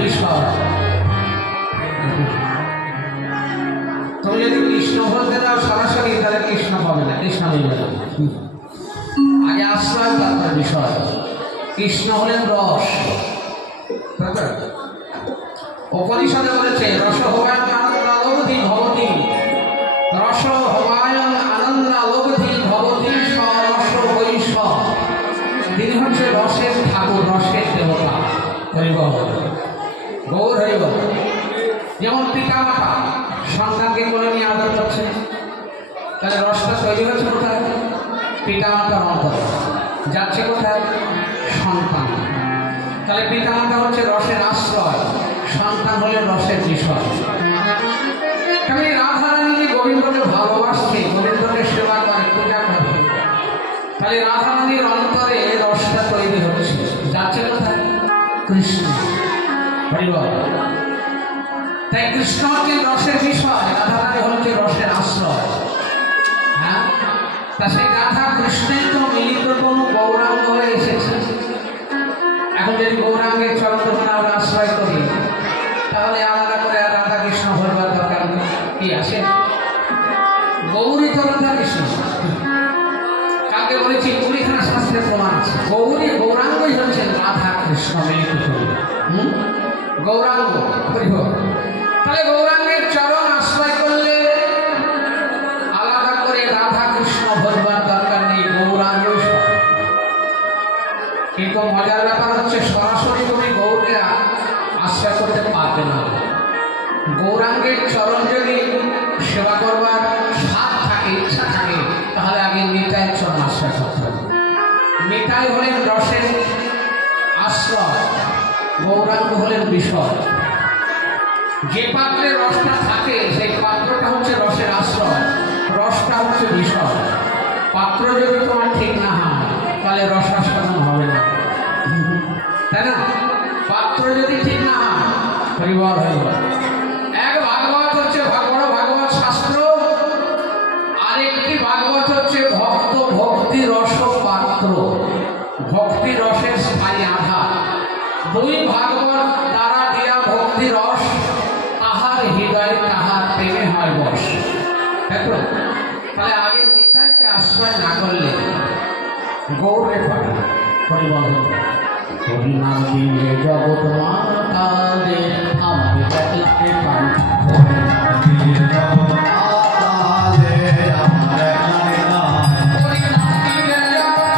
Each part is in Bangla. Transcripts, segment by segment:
বিষয়। তুমি যদি কৃষ্ণ বলতে দাও সরাসরি তাহলে কৃষ্ণ পাবে না, কৃষ্ণ মিলবে না। আগে আশ্রয় তারপর বিষয়। কৃষ্ণ হলেন রস। উপনিষদে বলেছে রস হবায়ন আনন্দালোকধি ভবতি, রস হবায়ন আনন্দালোকধি ভবতি সরস বৈশ। তিনি হচ্ছে রসের ঠাকুর, রসের দেবতা। হরিবল, গৌর হরিবল। যেমন পিতামাতা সন্তানকে কোলে নিয়ে আদর করছে, তাহলে রসটা তৈরি হচ্ছে কোথায়? পিতামাতার অন্তর যাচ্ছে কোথায়? সন্তান। তাহলে পিতামাতা হচ্ছে রসের আশ্রয়, সন্তান হলে রসের বিষয়। কারণ রাধারানী গোবিন্দকে ভালোবাসছে, গোবিন্দকে সেবা করে, পূজা করে, তাহলে রাধারানীর অন্তরে রসটা তৈরি হচ্ছে, যাচ্ছে কোথায়? কৃষ্ণ। তাই কৃষ্ণ হচ্ছে রসের বিষয়, রাধারানী হচ্ছে রসের আশ্রয়। হ্যাঁ, তা সেই রাধা কৃষ্ণের তো মিলিত কোন গৌরাঙ্গ হয়ে এসেছে। এখন যদি গৌরাঙ্গের চরণ আমরা আশ্রয় করি তাহলে আলাদা করে আর রাধা কৃষ্ণ ভরবার দরকার কি আসে? গৌরী তো রাধা কৃষ্ণ। কালকে বলেছি কুড়িখানা শাস্ত্রের প্রমাণ আছে, গৌরী গৌরাঙ্গই হচ্ছেন রাধা কৃষ্ণ মিলিত করে। গৌরাঙ্গ তাহলে গৌরাঙ্গের চরণ আশ্রয় করলে আলাদা করে রাধা কৃষ্ণ ভরবার দরকার নেই, গৌরাঙ্গ। কিন্তু মজার ব্যাপার হচ্ছে সরাসরি তুমি গৌরকে আশ্রয় করতে পারবে না। গৌরাঙ্গের চরণ যদি সেবা করবার স্বাদ থাকে, ইচ্ছা থাকে, তাহলে আগে নিতাইয়ের চরণ আশ্রয় করতে হবে। নিতাই হলেন রসের আশ্রয়, গৌরাঙ্গ হলেন বিষয়। যে পাত্রে রসটা থাকে সেই পাত্রটা হচ্ছে রসের আশ্রয়, রসটা হচ্ছে বিষয়। পাত্র যদি তোমার ঠিক না হয় তাহলে রস আস্বাদন হবে না, তাই না? পাত্র যদি ঠিক না হয় পরিবার হয়ে যাবে। এক ভাগবত হচ্ছে বড় ভাগবত শাস্ত্র, আরেকটি ভাগবত হচ্ছে ভক্ত ভক্তি রস পাত্র, ভক্তি রসের স্থায়ী আধার। দুই ভাগবত দ্বারা দিয়া ভক্তি রস, তাহার হৃদয় তাহার প্রেমে হয় বস। দেখো, তাহলে আগে নিতাইকে আশ্রয় না করলে গৌরে পাবে না। পরিবর্তন হরিনাম দিয়ে জগৎ মাতা দে আমার দেখতে পাই, হরিনাম দিয়ে জগৎ মাতা দে আমার দেখতে পাই, হরিনাম দিয়ে জগৎ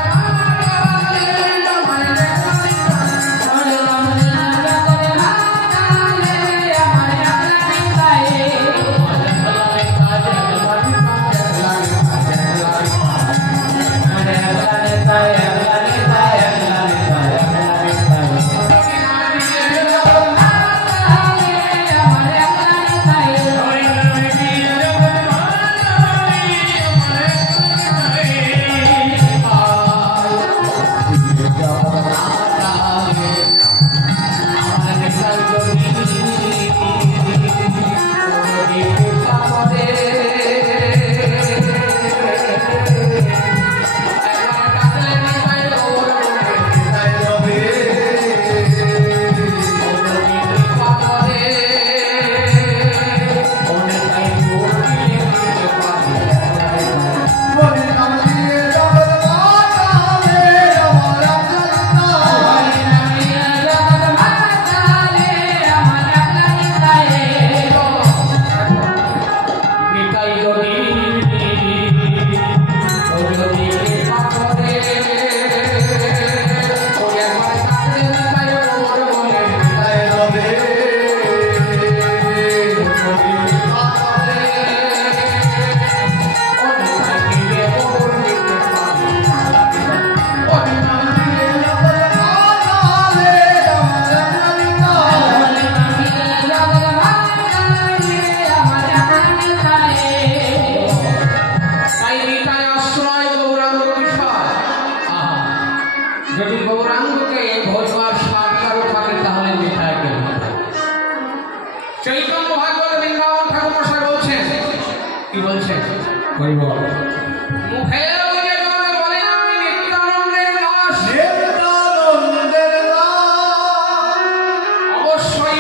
মাতা দে আমার দেখতে পাই, হরিনাম দিয়ে জগৎ মাতা দে আমার দেখতে পাই, অবশ্যই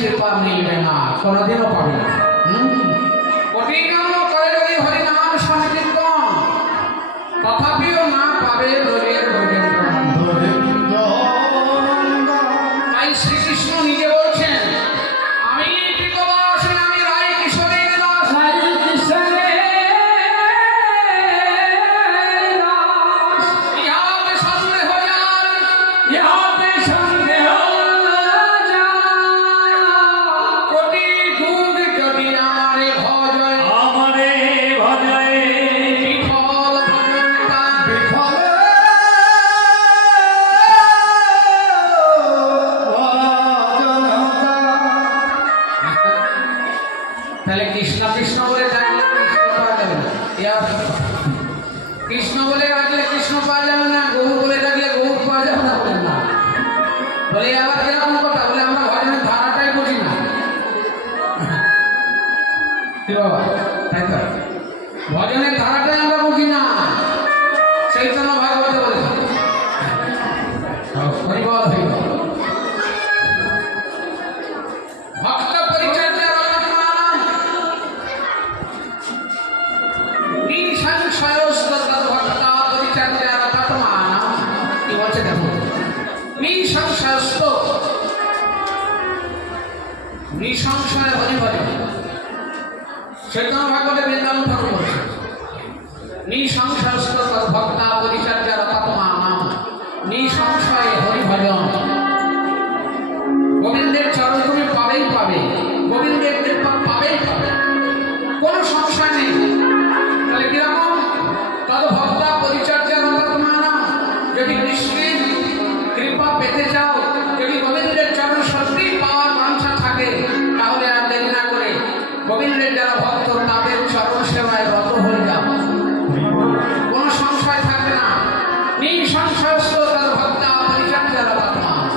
কৃপা মিলবে না, কোনোদিনও পাবে না। কোটি নাম করে যদি হরি নাম সংকীর্তন, তথাপিও না পাবে রোগের তাই শ্রীকৃষ্ণ নিজে বলছেন, আমি কৃতদাস, আমি রায় কিশোরীর দাস। ইহাতে সন্দেহ যার, ইহাতে সন্দেহ কোটি যুগ যদি আমারে ভজয়, আমারে ভজয় বিফল ভজন তার, বিফল তাহলে কৃষ্ণ কৃষ্ণ বলে ডাকলে কৃষ্ণ পাওয়া যাবে না, কৃষ্ণ বলে ডাকলে কৃষ্ণ পাওয়া যাবে না, গৌর বলে ডাকলে গৌর পাওয়া যাবে না, বলে না বলে আবার কিরকম কথা, বলে আমরা ভজনের ধারাটাই বুঝি না। কি বাবা, তাই তো ভজনের ধারাটাই আমরা বুঝি না, সেই জন্য ভাগবতে বলেছে হরিবল হরিবল। ভক্ত পরিচর্যা ভক্তা পরিচর্যা রতমানম, কি বলছে দেখো, নিঃসংশয়স্ত, নিঃসংশয় হরি হরি। চৈতন্য ভাগবতে বৃন্দাবন ঠাকুর বলছে, নিঃসংশয়স্ত ভক্তা পরিচর্যা রতমানম, নিঃসংশয় হরি ভজন। গোবিন্দের চরণ তুমি পাবেই পাবে, গোবিন্দের কৃপা পাবেই পাবে, কোনো সংশয় নেই। তাহলে কিরকম, তদ ভক্তা পরিচর্যা রতমানম, যদি কৃষ্ণের কৃপা পেতে চাও, যদি গোবিন্দের চরণ সত্যি পাওয়ার বাঞ্ছা থাকে, তাহলে আর দেরি না করে গোবিন্দের যারা ভক্ত তাদের চরণ সেবায় রত হয়ে যাও, কোনো সংশয় থাকবে না। নিঃসংশয়স্ত তদ ভক্তা পরিচর্যা রতমানম,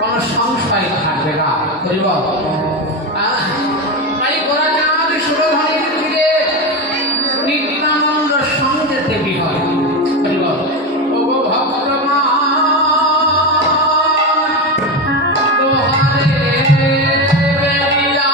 কোনো সংশয় থাকবে না। বলিব তাই গোরাচাঁদ সুরধনির তীরে নিত্যানন্দ সঙ্গে দেবী হয়। বলিব ও গো ভক্তমা দোহারে বেরিয়া,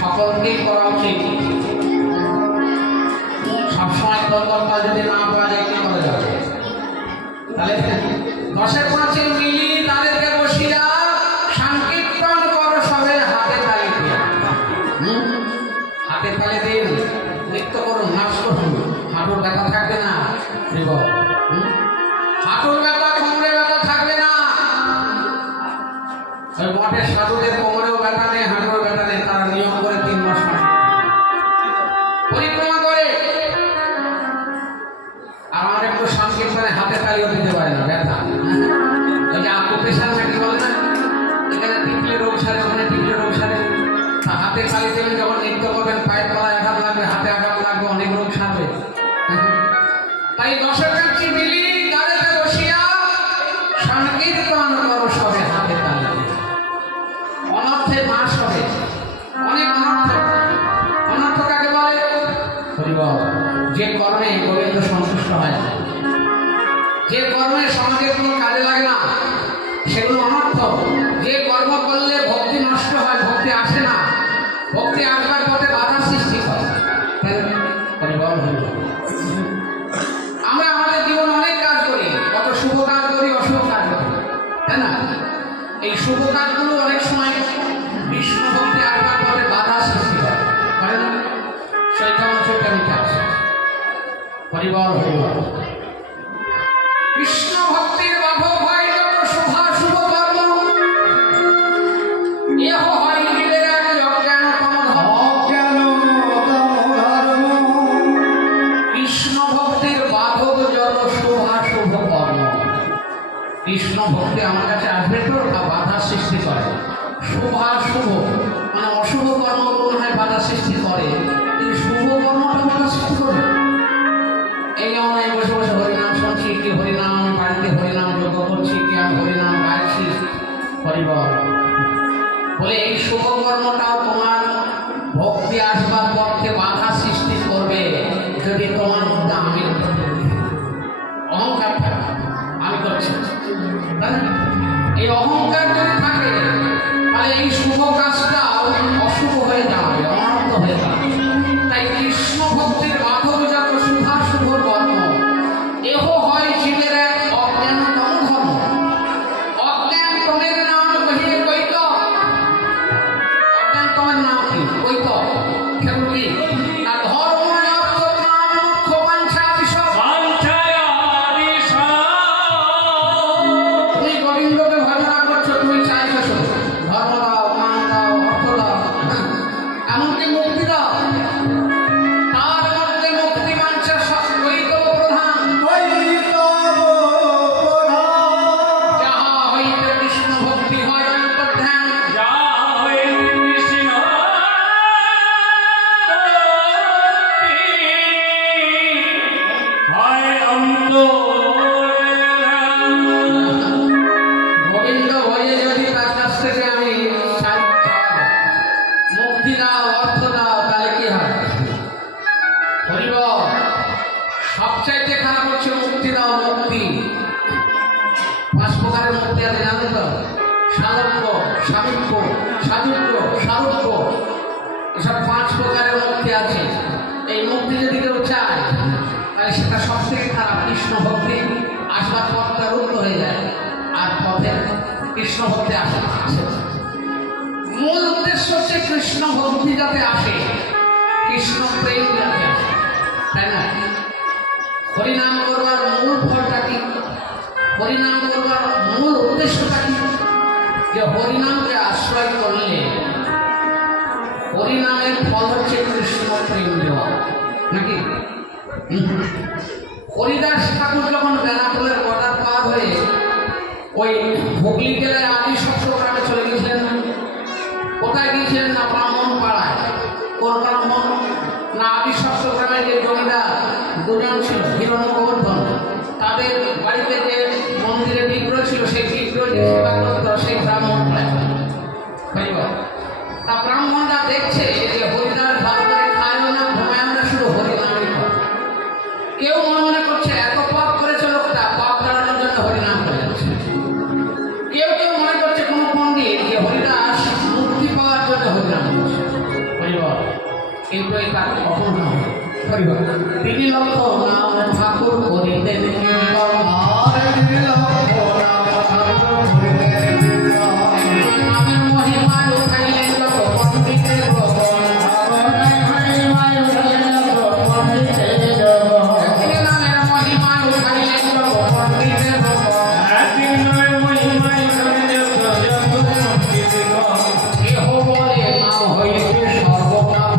সকলকেই করা উচিত। সবসময় ততটা যদি না পাওয়া যায় কি করা যাবে? তাহলে 10-5 মিলি তাদেরকে বসিয়া সংকীর্তন কর সবে হাতে তালি দিয়া। হাতে তালি দিন, নৃত্য করুন, নাচ করুন, হাঁটুর ব্যথা থাকবে না। হাঁটুর ব্যথা, কোমরে ব্যথা থাকবে না। ওই মঠের সাধুদের কোমরেও ব্যথা নেই, হাঁটুর ব্যথা নেই, তারা নিয়ম করে 3 মাস পরিক্রমা করে। আর আমার একটু সংকীর্তনে হাতে তালিও দিতে পারে না, ব্যথা। ওই যে আকুপেশার নাকি বলে না, এখানে টিকলে রোগ সারে, ওখানে টিকলে রোগ সারে। হাতে তালি দেবেন যখন নৃত্য করবেন, পায়ের তলায় আঘাত লাগবে, হাতে আঘাত লাগবে, অনেক রোগ সারবে। তাই 10-5 মিলি গাড়িতে বসিয়া সংকীর্তন করো সবে হাতে তালি। অনর্থে নাশ হবে, অনেক অনর্থ। অনর্থ কাকে বলে? যে কর্মে গোবিন্দ সন্তুষ্ট হয় না, যে কর্মে সমাজের কোনো কাজে লাগে না, সেগুলো অনর্থ। যে কর্ম করলে ভক্তি নষ্ট হয়, ভক্তি আসে না, ভক্তি আসবার পথে বাধা সৃষ্টি হয়। আমরা আমাদের জীবনে অনেক কাজ করি, কত শুভ কাজ করি, অশুভ কাজ করি, তাই না? এই শুভ কাজগুলো অনেক সময় বিষ্ণু ভক্তি আসবার পথে বাধা সৃষ্টি হয়, কারণ শৈতান চৈতানিতে আসে। হরিবল হরিবল। কৃষ্ণ ভক্তির বাধক হয় যত শুভ কর্ম, এহ হয় নিজের এক অজ্ঞানতম ধর্ম। কৃষ্ণ ভক্তির বাধক যত শুভ কর্ম। কৃষ্ণ ভক্তি আমার কাছে আসবে তো, তা বাধা সৃষ্টি করে। শুভ মানে অশুভ কর্মগুলো হয় বাধা সৃষ্টি করে, কিন্তু শুভ কর্মটা বাধা সৃষ্টি করে। এই যেমন আমি বসে বসে হরিনাম শুনছি, কি হরিনাম আমি বাড়িতে হরিনাম যোগ্য করছি, কি আমি হরিনাম গাইছি, হরিবল বলে এই শুভ কর্মটাও তোমার ভক্তি আসবার পথে বাধা সৃষ্টি করবে যদি তোমার মধ্যে আমি অহংকার থাকে। আমি করছি, এই অহংকার যদি থাকে তাহলে এই শুভ কাজটাও অশুভ হয়ে যাবে, অনর্থ হয়ে যাবে। তাই কৃষ্ণ ভক্তির বাধক যত শুভ কর্ম, এহ হয় জীবের এক অজ্ঞানতম ধর্ম। অজ্ঞান তমের নাম কহিয়ে কৈত। অজ্ঞান তমের নাম কি? কৈত। কেন কি? না ধর্ম অর্থ কাম মোক্ষ বাঞ্ছা বিষয়। তুমি গোবিন্দকে ভজনা করছো, তুমি চাইছো শুধু ধর্ম দাও, কাম দাও, অর্থ দাও, এমনকি মুক্তি দাও। তার মধ্যে মুক্তি বাঞ্ছা কৈত প্রধান। যাহা হইতে কৃষ্ণ ভক্তি হয় অন্তর্ধান। গোবিন্দ ভজে যদি তার কাছ থেকে আমি মুক্তি দাও, অর্থ দাও, তাহলে কি হয়? হরিবল। সবচাইতে খারাপ হচ্ছে মুক্তি দাও। মুক্তি 5 প্রকারের মুক্তি আছে, জানো তো? সাধক্য, সাধুক্য, সাধুক্য, সাধুক্য, এসব 5 প্রকারের মুক্তি আছে। এই মুক্তি যদি কেউ চায় তাহলে সেটা সব থেকে খারাপ। কৃষ্ণ ভক্তি আসবার পথটা রুদ্ধ হয়ে যায়, আর পথে কৃষ্ণ ভক্তি আসে। মূল উদ্দেশ্য হচ্ছে কৃষ্ণ ভক্তি যাতে আসে, কৃষ্ণ প্রেম যাতে আসে, তাই না? হরিনাম করবার মূল ফলটা কি? হরিনাম করবার মূল উদ্দেশ্যটা কি? যে হরিনামকে আশ্রয় করলে হরিনামের ফল হচ্ছে কৃষ্ণ প্রেম দেওয়া, নাকি? হরিদাস ঠাকুর যখন বেনাপোলের বর্ডার পার হয়ে ওই হুগলি জেলায় আদি সপ্তগ্রামে চলে গিয়েছিলেন। কোথায় গিয়েছিলেন? না ব্রাহ্মণ পাড়ায়। কোন ব্রাহ্মণ? না আদি সপ্তগ্রামের যে জমিদার দুজন ছিল, হিরণ্য গোবর্ধন, তাদের বাড়িতে যে মন্দিরে বিগ্রহ ছিল, সেই বিগ্রহ যে সেবা করত সেই ব্রাহ্মণ পাড়ায়। তা ব্রাহ্মণরা দেখছে যে হরিদাস ভালো করে খায়ও না, ঘুমায় না, শুধু হরিনামই করে। কেউ মনে মনে করছে এত পাপ করেছে লোকটা, পাপ কাটানোর জন্য হরিনাম করে যাচ্ছে। কেউ কেউ মনে করছে কোনো পণ্ডিত যে হরিদাস মুক্তি পাওয়ার জন্য হরিনাম করছে। কিন্তু এই কাজ কখন হয়? 3 লক্ষ নাম ঠাকুর করিতেন নামের মহিমা লুকাইলেন লোক পণ্ডিতের ভবন। নামের মহিমা লুকাইলেন লোক পণ্ডিতের ভবন। কেহ বলে নাম হইতে সর্বপাপ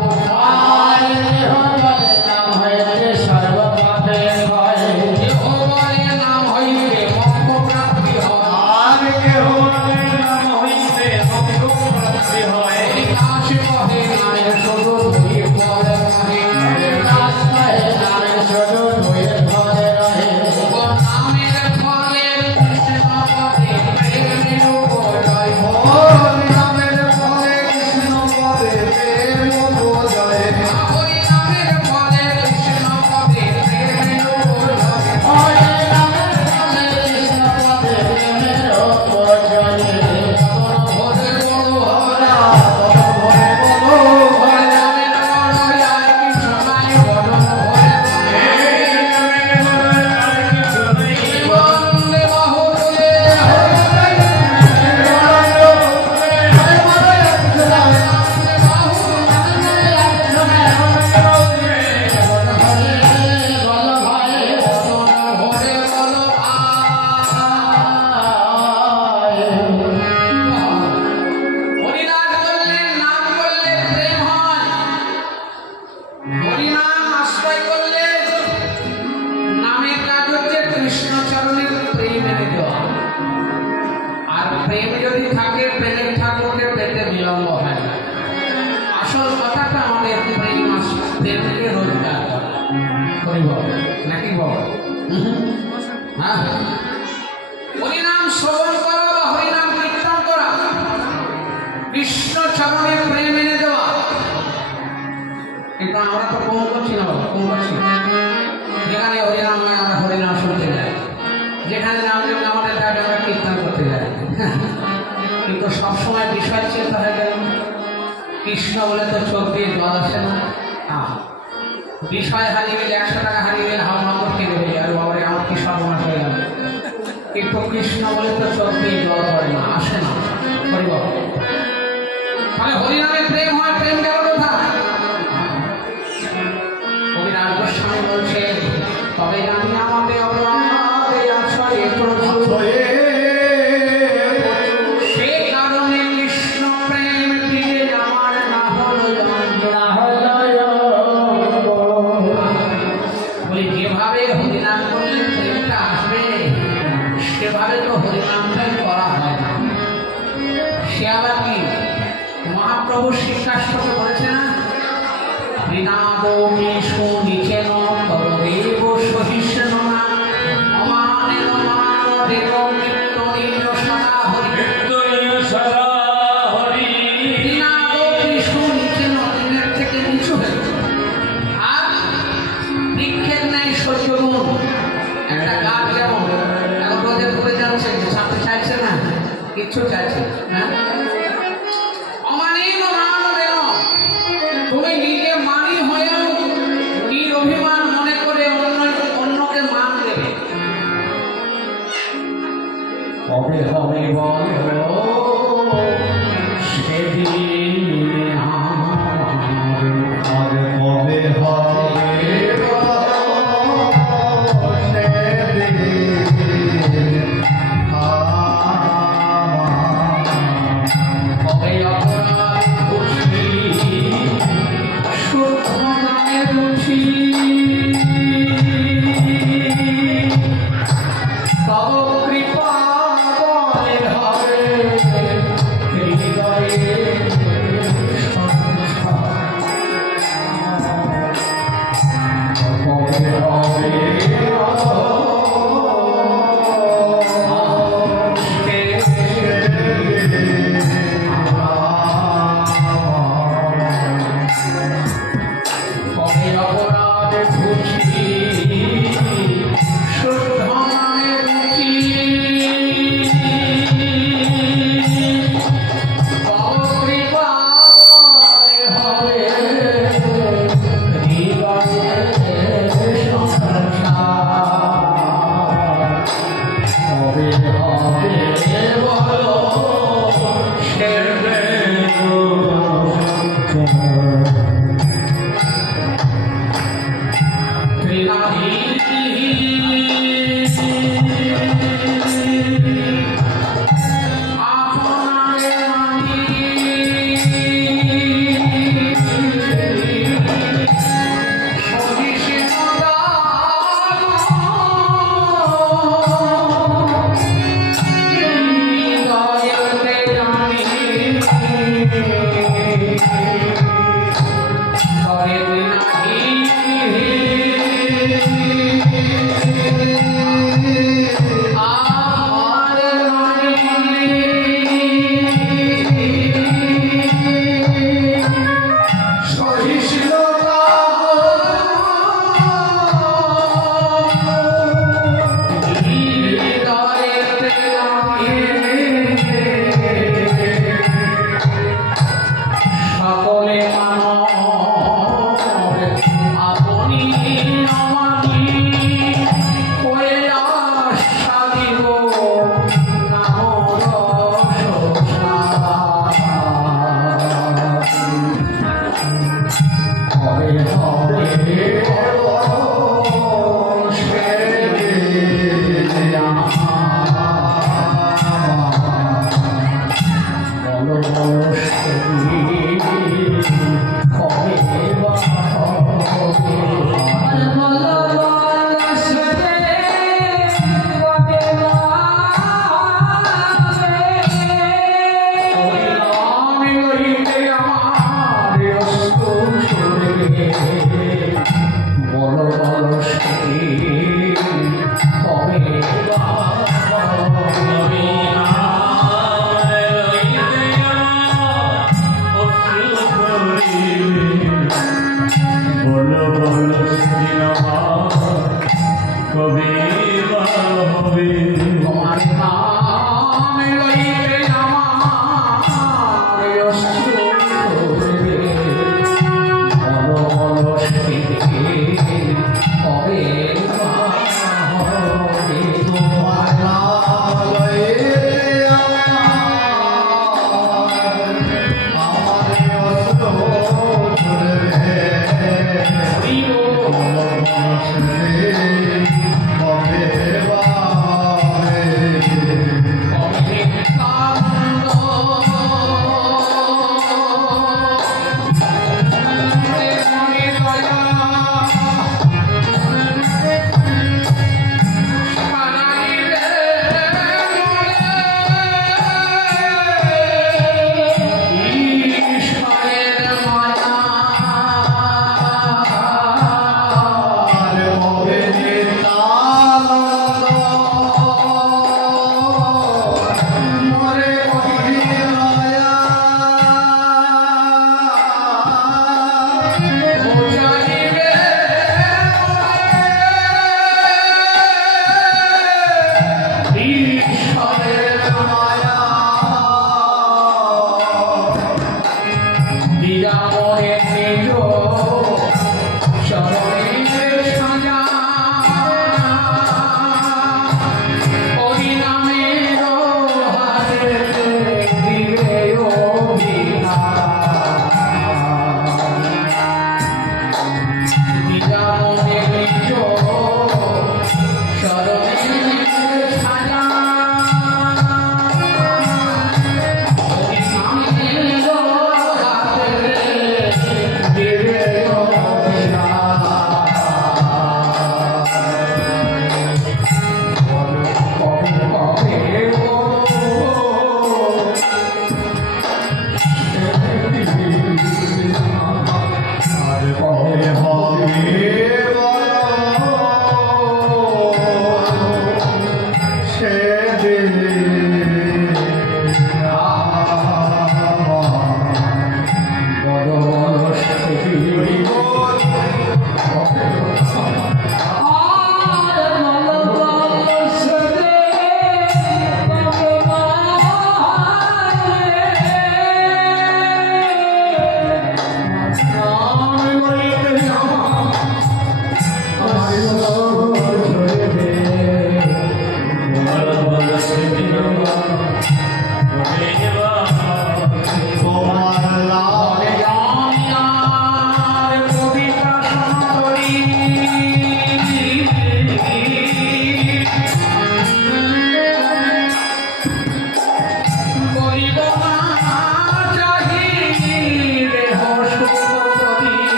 ক্ষয়। কেহ বলে নাম হইতে মোক্ষ প্রাপ্তি হয়। বিকাশ কহে নামের শুধু দুই পদে রহে। নামের ফলে কৃষ্ণ পদে প্রেমের উপজয় হয়। নামের ফলে কৃষ্ণ পদে প্রেমের উপজয় হয়। নামের ফলে কৃষ্ণ পদে প্রেমের উপজয় হয়। ভোরে বলো হরা ভোরে বলো হরে নামের বড় আর কি সময় বড় ভোরে বন্দে বাহুবলে ভোরে বলো হরিনাম করলে নাম করলে প্রেম হয়। হরিনাম আশ্রয় করলে নামের কাজ হচ্ছে কৃষ্ণ চরণের প্রেম এনে দেওয়া। আর প্রেম যদি থাকে প্রেমের ঠাকুরকে পেতে বিলম্ব হয় না। আসল কথাটা আমাদের প্রেমকে রোজগার করা। হরি বল নাকি বল? হ্যাঁ, হরিনাম শ্রবণ করা বা হরিনাম কীর্তন করা কৃষ্ণ চরণের প্রেম এনে দেওয়া। কিন্তু আমরা তো কম করছি না বাবা, কম করছি। যেখানে হরিনাম হয় আমরা হরিনাম শুনতে যাই, যেখানে নাম জন্য আমাদের ডাকে আমরা কীর্তন করতে যাই। কিন্তু সবসময় বিষয় চিন্তা হয়ে গেল কৃষ্ণ বলে তো চোখ দিয়ে জল আসে না। বিষয় হারিয়ে গেলে 100 টাকা হারিয়ে গেলে হাওয়া করতে গেলে আর বাবারে আমার কি সর্বনাশ হয়ে গেল। কিন্তু কৃষ্ণ বলে তো চোখ দিয়ে জল পড়ে না, আসে না। হরি বল। তাহলে হরিনামে প্রেম হয়, প্রেম গেল কোথায়? কবিরাজ গোস্বামী বলছে তবে জানি আমাদের অপরাধে আশ্রয়ে প্রভু সে কারণে কৃষ্ণ প্রেম দিয়ে আমার না হলো বলি যেভাবে হরিনাম করলে প্রেমটা আসবে সেভাবে তো হরিনামটাই করা হয় না। সে আবার কি মহাপ্রভু শিক্ষাশ্রমে বলেছে না, ঋণাদমি সুনিচেন তরদেব সহিষ্ণ না অমানেন মানদেব কীর্তনীয় সদা হরি। ঋণাদমি সুনিচেন ঋণের থেকে নিচু হয়ে আর বৃক্ষের ন্যায় সহ্যগুণ। একটা গাছ যেমন এখন রোদে পড়ে যাচ্ছে, ছাড়তে চাইছে না, কিচ্ছু চাইছে। হ্যাঁ, অমানেন মানদেব Amen.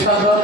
জগৎ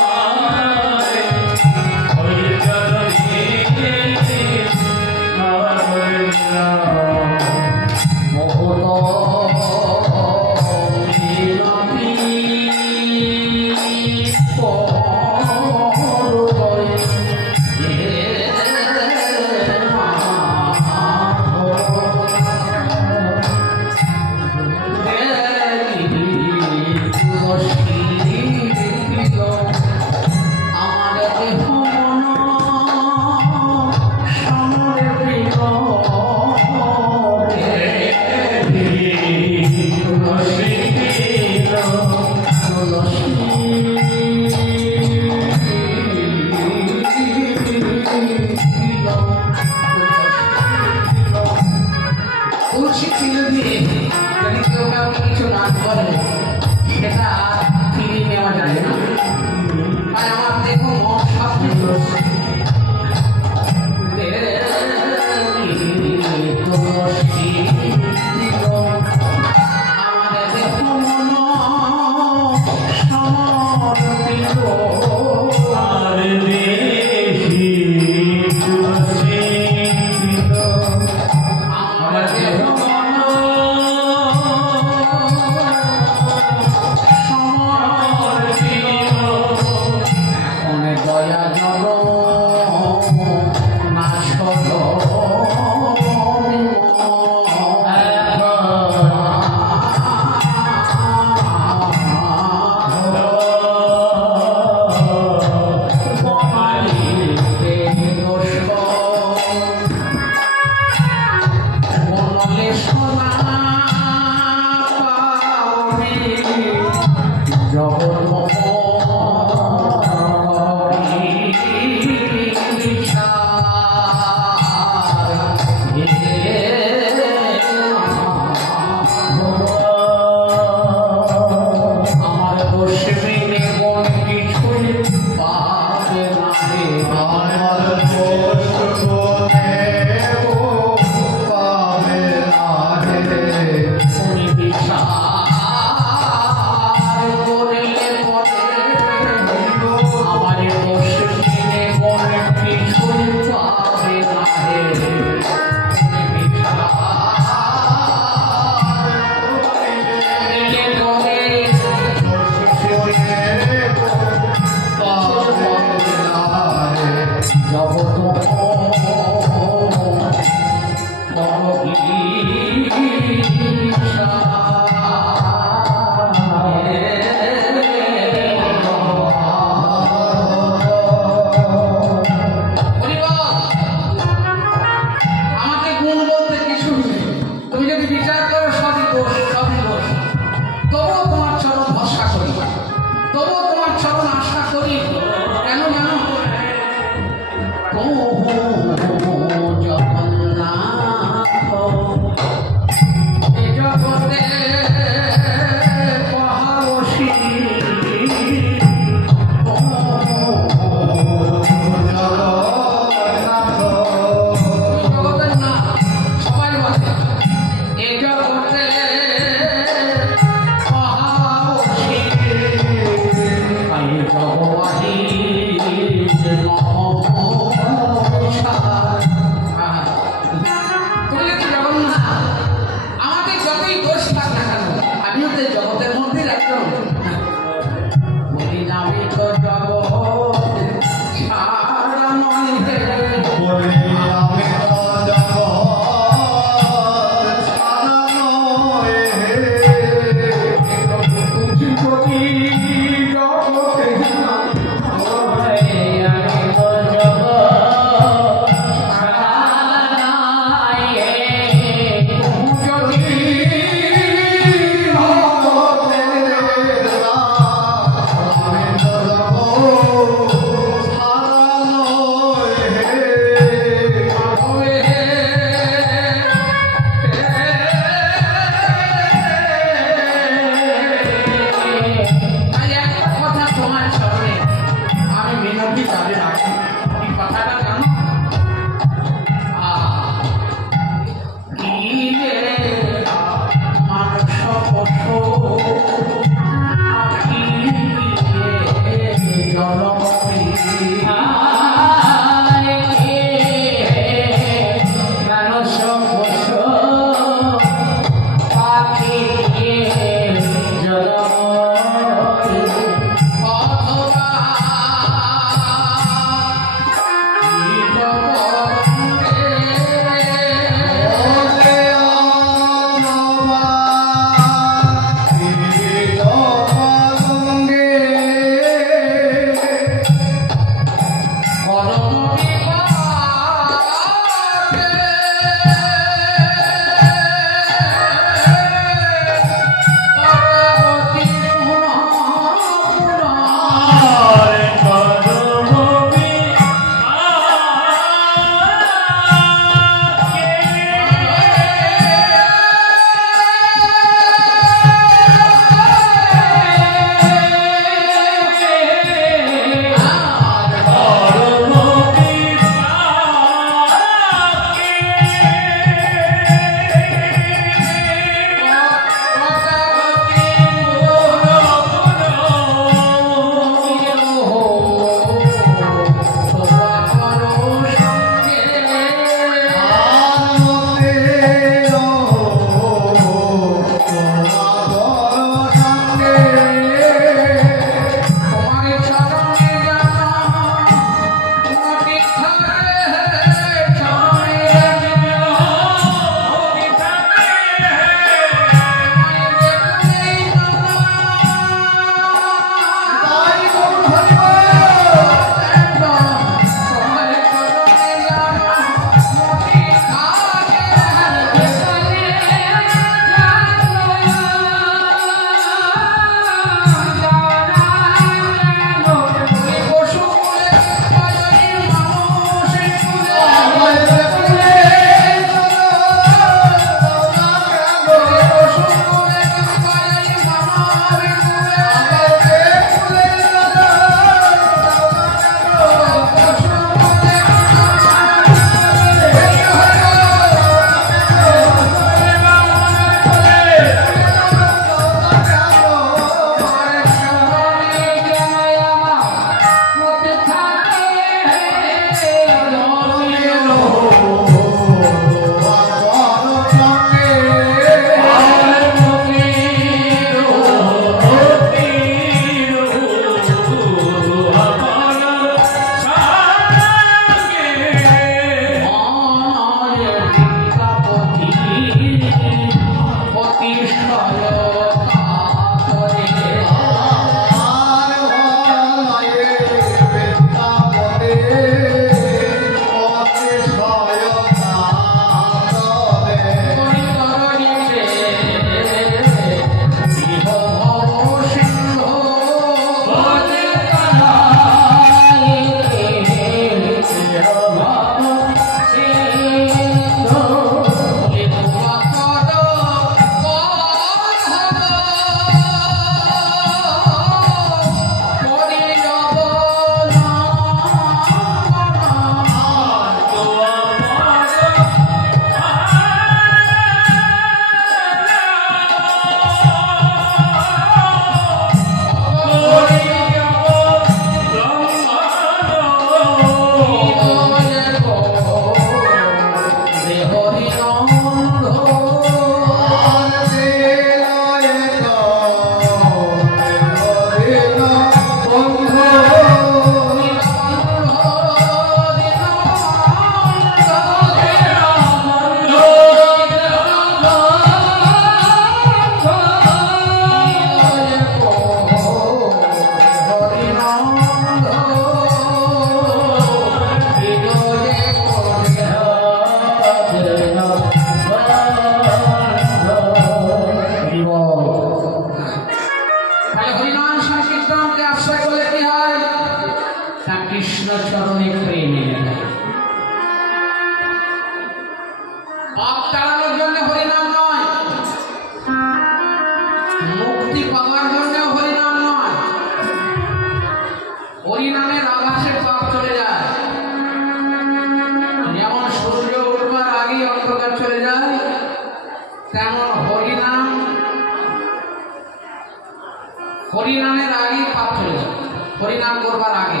হরিনামের আগে পাপ চলে যাবে, হরিনাম করবার আগে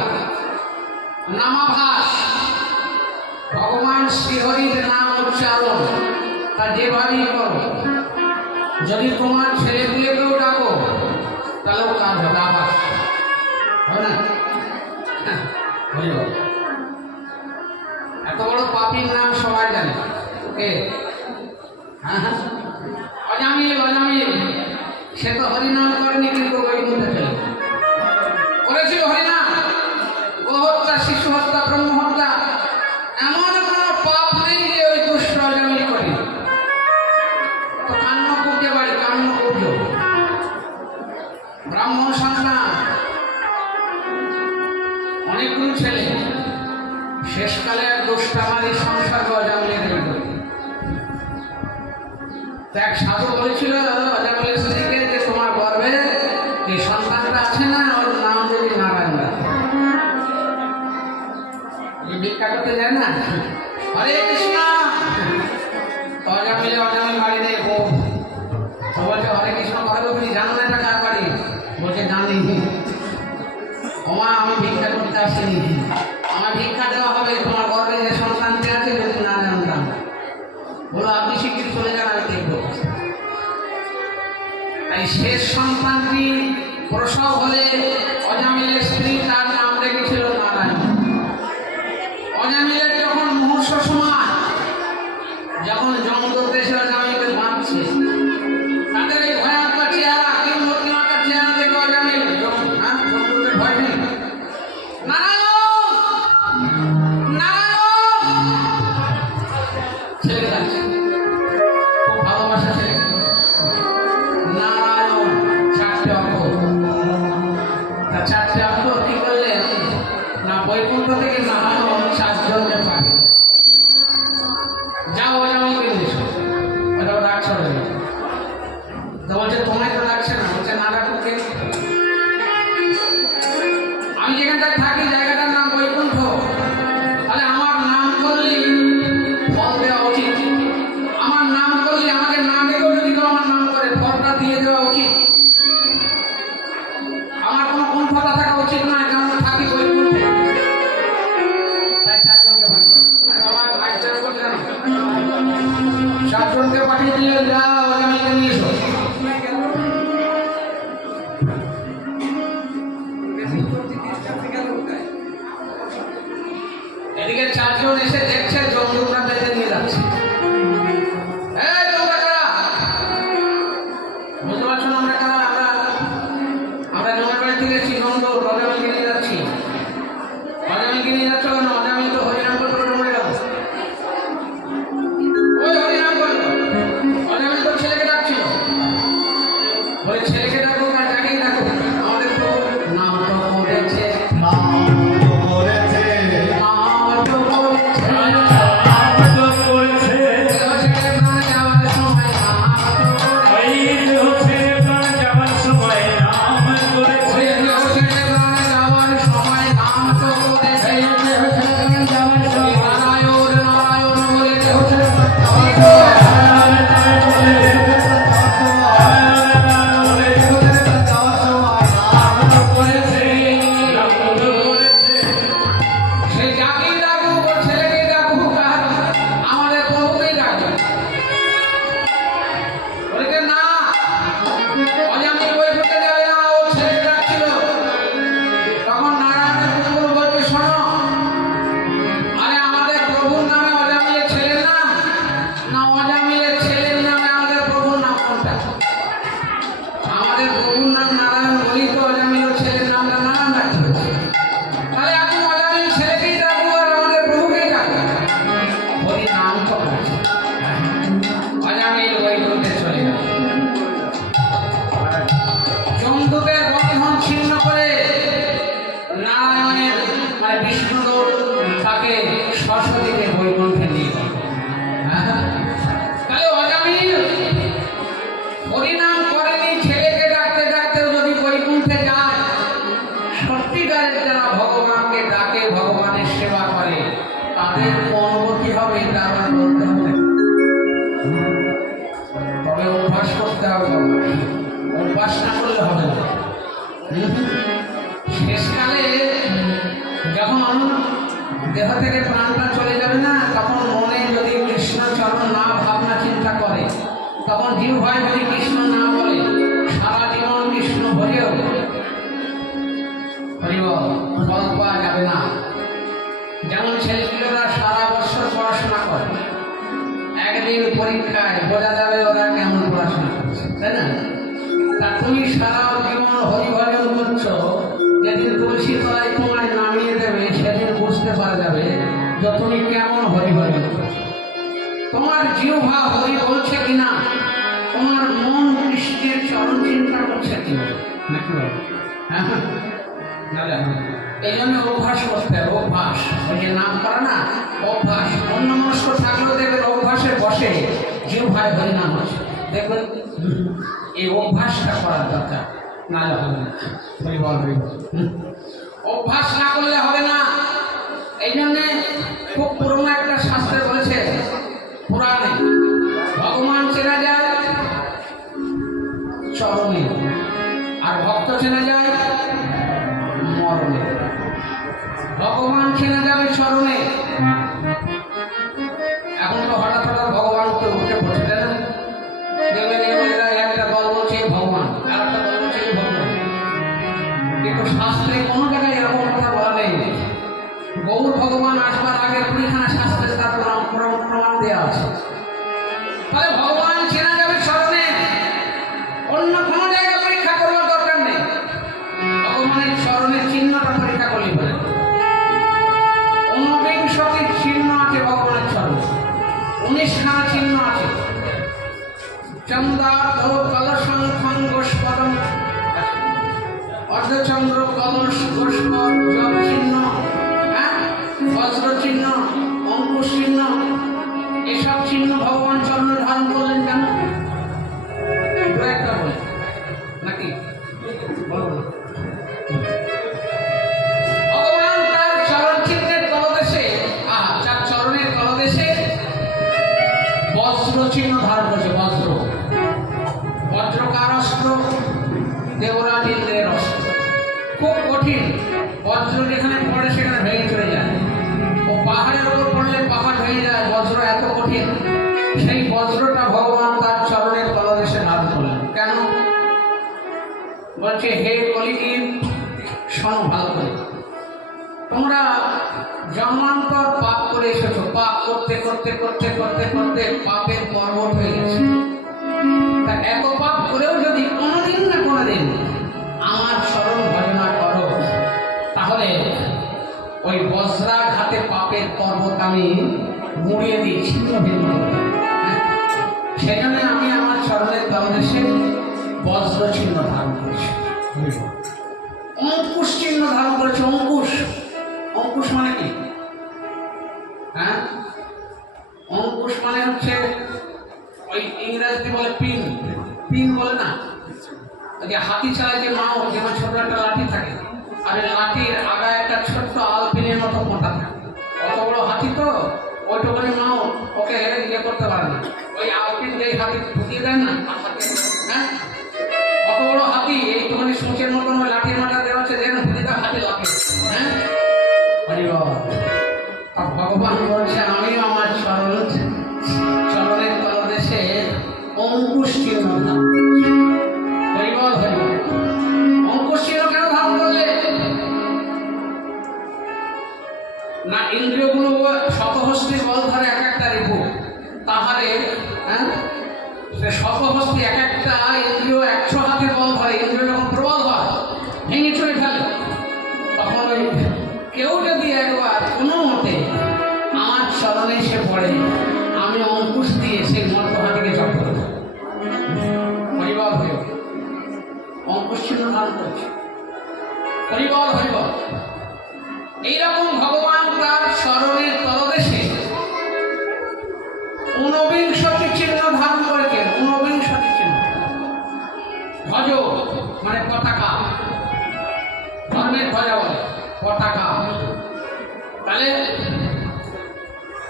নামাভাস ভগবান শ্রীহরির নাম উচ্চারণ তা যেভাবেই করো, যদি তোমার ছেলেগুলোকেও ডাকো তাহলেও কাজ হবে, আবাস হবে না? এত বড় পাপির নাম সবাই জানে, কে? অজামিল, অজামিল সে তো হরিনাম করেনি, কিন্তু বৈকুণ্ঠে চলে করেছিল হরিনাম। ও হত্যা, শিশু হত্যা, ব্রহ্ম শেষকালে এক দুষ্টামারি সংসার অজামিলের এই গতি। এক সাধু বলেছিল অজামিলের স্ত্রীকে যে তোমার গর্ভে এই সন্তানটা আছে না, ওর নাম যদি নারায়ণ রাখে। ভিক্ষা করতে যায় না, হরে কৃষ্ণ। অজামিল বাড়ি নেই, বলছে হরে কৃষ্ণ করবে, তুমি জানো না এটা কার বাড়ি? বলছে জানি। ওমা আমি ভিক্ষা করতে আসিনি, আমার ভিক্ষা দেওয়া হবে, তোমার গর্ভে যে সন্তানটি আছে যদি না জানতাম। বলো আপনি শিগগির চলে যান, আমি দেখবো। তাই শেষ সন্তানটি প্রসব হলে অজামিলের স্ত্রী তার নাম রেখেছিল নারায়ণ। অজামিলের যখন মুহূর্ত সময়, যখন জমদূত দেশে অজামিলকে বাঁধছে, তাদের এই ভয়ঙ্কর চেহারা, কেউ মূর্তিমাতার চেহারা দেখে অজামিল জমদূতের ভয় নেই, নারায়ণ নারায়ণ ছেলে যাচ্ছে, খুব ভালোবাসা ছেলে। নারায়ণ চারটে অক্ষর, তা চারটে অক্ষর কি করলেন না, বৈকুণ্ঠ থেকে নারায়ণ 4 জনকে পাবে, যাও অজামিলকে নিয়ে এসো। ওরা ডাকছে, তো বলছে তোমায় তো ডাকছে না। বলছে না ডাকুকে, আমি যেখানটায় থাকি জায়গাটার নাম বৈকুণ্ঠ, তাহলে আমার নাম করলেই ফল দেওয়া উচিত। আমার নাম করলে আমাকে না ডেকেও যদি কেউ আমার নাম করে ফলটা দিয়ে দেওয়া উচিত। আমার কোনো কুণ্ঠতা থাকা উচিত নয়, কারণ থাকি বৈকুণ্ঠে। তাই 4 জনকে পাঠিয়ে, চার জনকে পাঠিয়ে দিলে যাও অজামিলকে নিয়ে এসো। এদিকে 4 জন এসে দেখছে জমদূতরা বেঁধে নিয়ে যাচ্ছে। বুঝতে পারছো না আমরা কারা? আমরা জমের বাড়ি থেকে এসেছি, জমদূত অজামিলকে নিয়ে যাচ্ছি। অজামিলকে নিয়ে যাচ্ছ কেন? অজামিল তো হরিনাম করতে মরে গেল। ওই হরিনাম করলো, অজামিল তো ছেলেকে ডাকছিল। ওই ছেলেকে ডাকুক আর যাকেই ডাকুক, আমাদের তো নাম তো করেছে, শেষকালে যখন দেহ থেকে প্রাণটা চলে যাবে না, তখন মনে যদি কৃষ্ণ চরণ না ভাবনা চিন্তা করে, তখন জিহ্বায় যদি কৃষ্ণ না বলে, সারা জীবন কৃষ্ণ ভজেও ফল পাওয়া যাবে না। যেমন ছেলেপিলেরা সারা বছর পড়াশোনা করে, একদিন পরীক্ষায় বোঝা যাবে ওরা কেমন পড়াশোনা করছে, তাই না? তা তুমি সারা জীবন হরিভজন করছো, যেদিন তুলসী তলায় তোমায় নামিয়ে দেবে সেদিন বুঝতে পারা যাবে যে তুমি কেমন হরিভজন করছো। তোমার জিহ্বা হরি বলছে কিনা, তোমার মন কৃষ্ণের চরণ চিন্তা করছে কিনা, নাকি? হ্যাঁ, এই জন্য অভ্যাস করতে হবে, অভ্যাস। ওই যে নাম করা না, অভ্যাস। অন্য মনস্ক থাকলেও দেখবেন অভ্যাসে বসে জিউ ভাই হরি নাম হচ্ছে, দেখবেন এই অভ্যাসটা করার দরকার, নাহলে হবে না। অভ্যাস না করলে হবে না। এই জন্যে খুব পুরোনো একটা শাস্ত্রে বলেছে, পুরাণে, ভগবান চেনা যায় চরণে, আর ভক্ত চেনা যায় মরণে। ভগবান চেনা যাবে চরণে। এখন তো হঠাৎ হঠাৎ ভগবান উঠে পড়ছে না, দেখবেন একটা দল বলছে ভগবান, আর একটা দল বলছে ভগবান, কিন্তু শাস্ত্রে কোনো জায়গায় এরকম কথা বলা নেই। গৌর ভগবান আসবার আগে কুড়িখানা শাস্ত্রে তার প্রমাণ দেওয়া আছে। তাহলে ভগবান চেনা যাবে চরণে, অন্য কোনো জায়গায় পরীক্ষা করবার দরকার নেই। ভগবানের চরণের চিহ্নটা পরীক্ষা করলে বলে ঊনবিংশটি চিহ্ন আছে ভগবানের চরণে, 19খানা চিহ্ন আছে। চন্দ্রার্ধ কলশঙ্খং গোষ্পদম, অর্ধচন্দ্র কলস গোষ্পদ চিহ্ন, বজ্র চিহ্ন, অঙ্কুশ চিহ্ন, এসব চিহ্ন ভগবান চরণে ধারণ করলেন কেন? একটা বলে নাকি ভগবান তার চরণ চিহ্নের তলদেশে, তার চরণের তলদেশে বজ্র চিহ্ন ধারণ করেছে। বজ্র, বজ্রকার অস্ত্র, দেবরাজ ইন্দ্রের অস্ত্র, খুব কঠিন। বজ্র যেখানে পড়ে সেখানে ভেঙে চলে যায়। ও পাহাড়ের উপর পড়লে পাহাড় ভেঙে যায়, বজ্র এত কঠিন। সেই বজ্রটা ভগবান তার চরণের তলদেশে ধারণ করলেন কেন? বলছে, হে কলিজীব, শোনো ভালো করে, তোমরা জন্মান্তর পাপ করে এসেছো। পাপ করতে করতে করতে করতে করতে পাপের পর্বত হয়ে গেছে। তা এত পাপ করেও যদি কোনোদিন না কোনোদিন আমার চরণ ভজনা করো, তাহলে ওই বজ্রাঘাতে পাপের পর্বত আমি মুড়িয়ে দিই, ছিন্ন ভিন্ন করে। সেখানে আমি আমার চরণের তলদেশে বজ্র চিহ্ন ধারণ করেছি, অঙ্কুশ চিহ্ন ধারণ করেছে। অঙ্কুশ, অঙ্কুশ মানে কি? হ্যাঁ, অঙ্কুশ মানে হচ্ছে ওই ইংরেজিতে বলে পিন, পিন বলে না, যে হাতি চালায় যে মাও, যেমন ছোট একটা লাঠি থাকে, আর এই লাঠির আগা একটা ছোট্ট আলপিনের মতো মোটা থাকে। অত বড় হাতি তো ওইটুকুনি মাও ওকে ইয়ে করতে পারে না। ওই আলপিন যেই হাতি ঢুকিয়ে দেয় না, হ্যাঁ, অত বড় হাতি এইটুকুনি সূচের মতন ওই লাঠির মাথা দেওয়া আছে, যেন ঢুকিয়ে দেয় হাতি লাফে। হ্যাঁ, ভগবান বলছে, আমিও আমার চরণের তলদেশে অঙ্কুশ চিহ্ন ধারণ করছি। অঙ্কুশ চিহ্ন কেন ধারণ করলে? না, ইন্দ্রিয়গুলো শতহস্তি বল ধরে এক একটা রিপু, তাহলে সে শতহস্তি এক একটা ইন্দ্রিয় 100 হাতের বল ধরে। ইন্দ্রিয় যখন প্রবল হয়, ভেঙে চলে ফেলে, তখন ওই কেউ যদি একবার কোনো মতে আমার চরণে এসে পড়ে, আমি অঙ্কুশ দিয়ে সেই মর্তহাটিকে জপ করে পরিবার হয়ে অঙ্কুশ চিহ্ন ধারণ করছে। পরিবার হইব এইরকম ভগবান তার চরণের তলদেশে ঊনবিংশটি চিহ্ন ধারণ করেছেন। ঊনবিংশটি চিহ্ন। ধ্বজ মানে পতাকা, ধর্মের ধ্বজা বলে পতাকা। তাহলে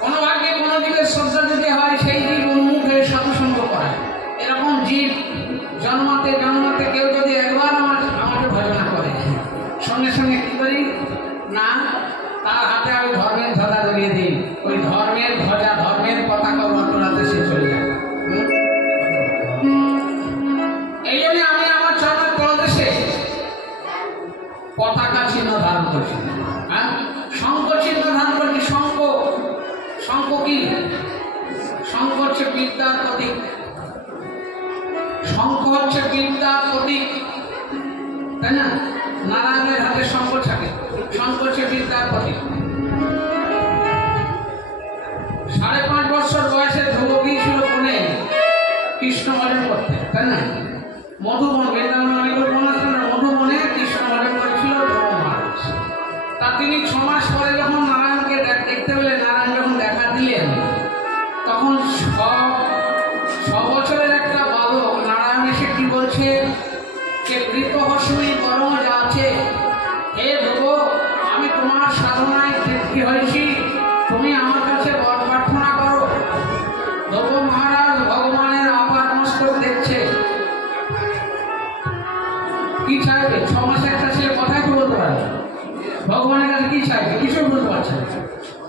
কোন ভাগ্যে কোন জীবের শ্রদ্ধা যদি হয়, সেই জীব উন্মুখে সৎসঙ্গ করে। এরকম জীব জন্মাতে জন্মাতে কেউ যদি একবার আমাকে ভজনা করে, সঙ্গে সঙ্গে কি করি না, তার হাতে আমি ধর্মের ধ্বজা ধরিয়ে দিই। ওই ধর্মের ধ্বজা, ধর্মের পতাকা উড়াতে সে চলে যায়। এই জন্য আমি আমার চরণের তলদেশে পতাকা চিহ্ন ধারণ করছি। হ্যাঁ, শঙ্খ চিহ্ন ধারণ করছি। শঙ্খ, শঙ্খ কি? শঙ্খ হচ্ছে বিদ্যার প্রতীক। শঙ্খ হচ্ছে বিদ্যার প্রতীক, তাই না? নারায়ণের হাতে শঙ্খ থাকে, শঙ্খ হচ্ছে বিদ্যার প্রতীক। 5.5 বছর বয়সে ধ্রুব গিয়েছিল বনে কৃষ্ণ ভজন করতে, তাই না? মধুবন, বৃন্দাবনে অনেকগুলো বন আছে না, মধুবনে কৃষ্ণ ভজন করেছিল ধ্রুব মহারাজ। 6 মাস পরে যখন নারায়ণকে দেখতে পেলে, নারায়ণ যখন দেখা দিলেন, তখন 6 বছরের একটা বালক নারায়ণ এসে কি বলছে, যে মৃত হসুই বরং যাচ্ছে, হে ভগো, আমি তোমার সাধনায় তৃপ্তি হয়েছি, তুমি আমার কাছে বর প্রার্থনা করো। ধ্রুব মহারাজ ভগবানের আপাত মস্তক দেখছে, কি চাইবে? 6 মাসে একটা ছেলে কথাই তো বলতে পারে, ভগবানের কাছে কি চাইবে? কিছু বলতে পারছে না।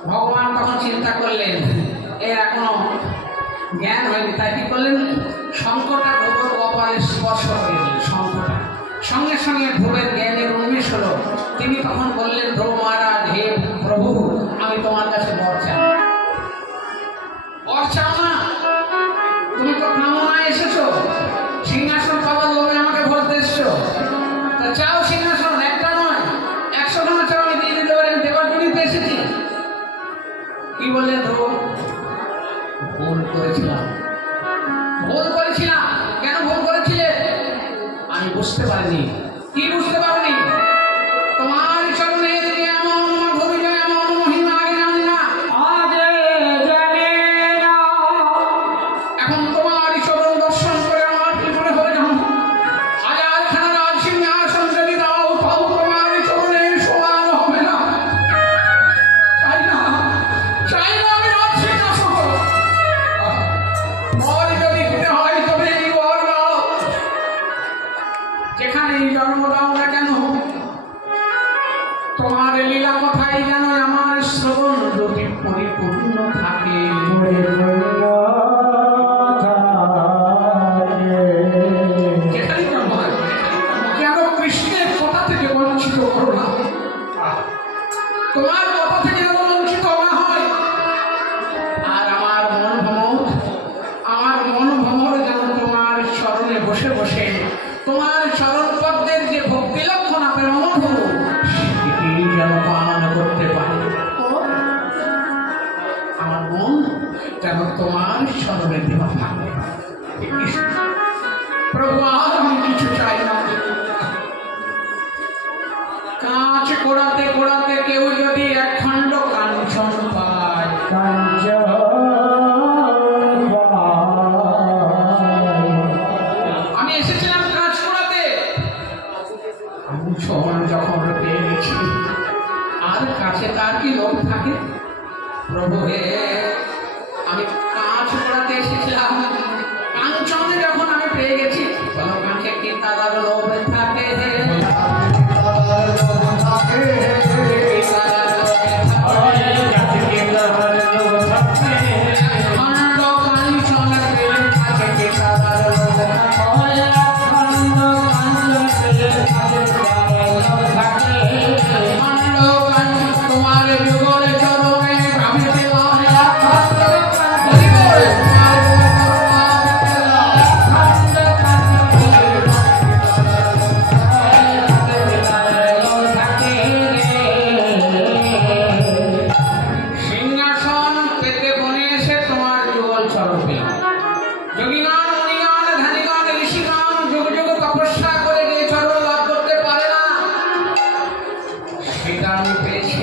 ভগবান তখন চিন্তা করলেন, এ এখনো জ্ঞান হয়নি, তাই কি করলেন, শঙ্করটা ধ্রুবর কপালে স্পর্শ করে দিলেন। শঙ্করটা সঙ্গে সঙ্গে ধ্রুবের জ্ঞানের উন্মেষ হলো। তিনি তখন বললেন, ধ্রুব মহারাজ, হে প্রভু, আমি তোমার কাছে বর চাই। বর চাও না? তুমি তো কামনায় এসেছো, সিংহাসন পাওয়ার লোভে আমাকে বলতে এসছো, তা চাও সিংহাসন? একটা নয়, 100 খানা চাও, আমি দিয়ে দিতে পারি, আমি দেবার জন্যই এসেছি। কি বললেন ধ্রুব? ভুল করেছিলাম, ভুল করেছিলাম। কেন ভুল করেছিলে? আমি বুঝতে পারিনি। কি বুঝতে পারিনি? তোমার চরণে যে এমন মাধুর্য, এমন মহিমা আগে জানি না, এখন তোমার চরণ দর্শন করে আমার কি মনে হয় জানো, 1000খানা রাজ সিংহাসন যদি দাও, তাও তোমার চরণে সমান হবে না। চাই না, চাই না আমি রাজ সিংহাসন। বর যদি দিতে হয় তবে এই বর দাও, যেখানেই জন্ম দাও না কেন, তোমার লীলা কথাই যেন আমার শ্রবণ যদি পরিপূর্ণ থাকে। যেখানেই জন্ম হয়, কেন কৃষ্ণের কথা থেকে বঞ্চিত করো না, তোমার কথা থেকে যেন বঞ্চিত না হয়। আর আমার মন ভ্রমর যেন তোমার চরণে বসে বসে তোমার চরণ পদ্মের যে ভক্তি লক্ষণ আপনার অনুভব, সেটি যেন পালন করতে পারে। আমার মন যেন তোমার চরণে দেওয়া থাকে। প্রভু, আর আমি কিছু চাই না। কাঁচ কোড়াতে কোড়াতে কেউ যদি 1 খণ্ড কাঞ্চন পায়, আমি এসেছিলাম কাঁচ কোড়াতে, কাঞ্চন যখন পেয়ে গেছি, আর কাছে তার কি লোভ থাকে? প্রভু হে, আমি কাঁচ কোড়াতে এসেছিলাম, কাঞ্চন যখন আমি পেয়ে গেছি, বলো কাঁচে কি তার লোভ থাকে? সেটা আমি পেয়েছি।